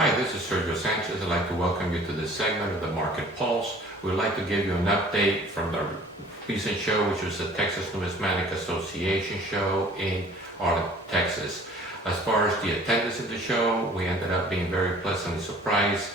Hi, this is Sergio Sanchez. I'd like to welcome you to this segment of the Market Pulse. We'd like to give you an update from the recent show, which was the Texas Numismatic Association show in Arlington, Texas. As far as the attendance at the show, we ended up being very pleasantly surprised,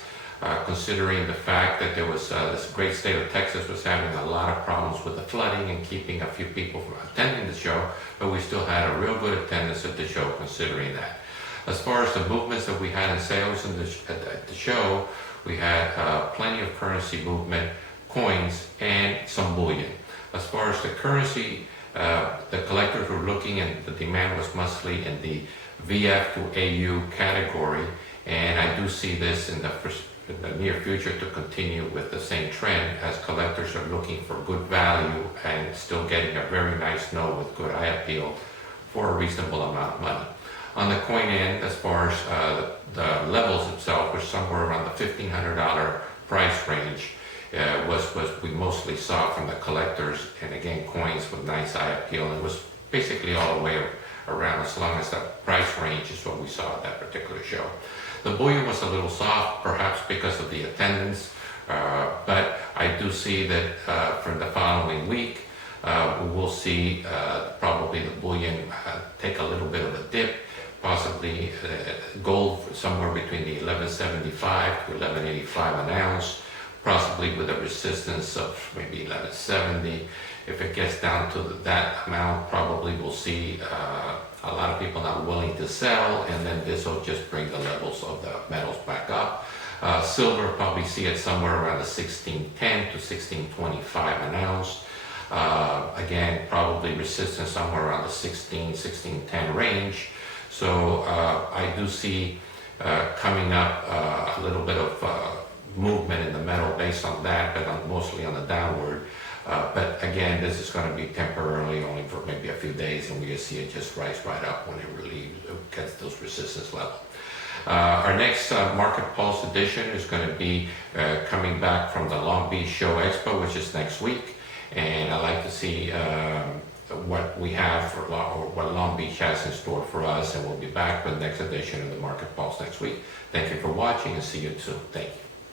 considering the fact that there was this great state of Texas was having a lot of problems with the flooding and keeping a few people from attending the show, but we still had a real good attendance at the show considering that. As far as the movements that we had in sales at the show, we had plenty of currency movement, coins, and some bullion. As far as the currency, the collectors were looking, and the demand was mostly in the VF to AU category, and I do see this in the near future to continue with the same trend as collectors are looking for good value and still getting a very nice note with good eye appeal for a reasonable amount of money. On the coin end, as far as the levels itself, was somewhere around the $1,500 price range, was we mostly saw from the collectors, and again, coins with nice eye appeal, and it was basically all the way around, as long as the price range is what we saw at that particular show. The bullion was a little soft, perhaps because of the attendance, but I do see that from the following week, we will see probably the bullion take a little bit of a dip, possibly gold somewhere between the 1175 to 1185 an ounce, possibly with a resistance of maybe 1170. If it gets down to that amount, probably we'll see a lot of people not willing to sell, and then this will just bring the levels of the metals back up. Silver, probably see it somewhere around the 1610 to 1625 an ounce. Again, probably resistance somewhere around the 1610 range. So I do see coming up a little bit of movement in the metal based on that, but mostly on the downward. But again, this is going to be temporarily, only for maybe a few days, and we just see it just rise right up when it really gets those resistance levels. Our next Market Pulse edition is going to be coming back from the Long Beach Show Expo, which is next week, and I'd like to see what we have for what Long Beach has in store for us, and we'll be back with the next edition of the Market Pulse next week. Thank you for watching, and see you soon. Thank you.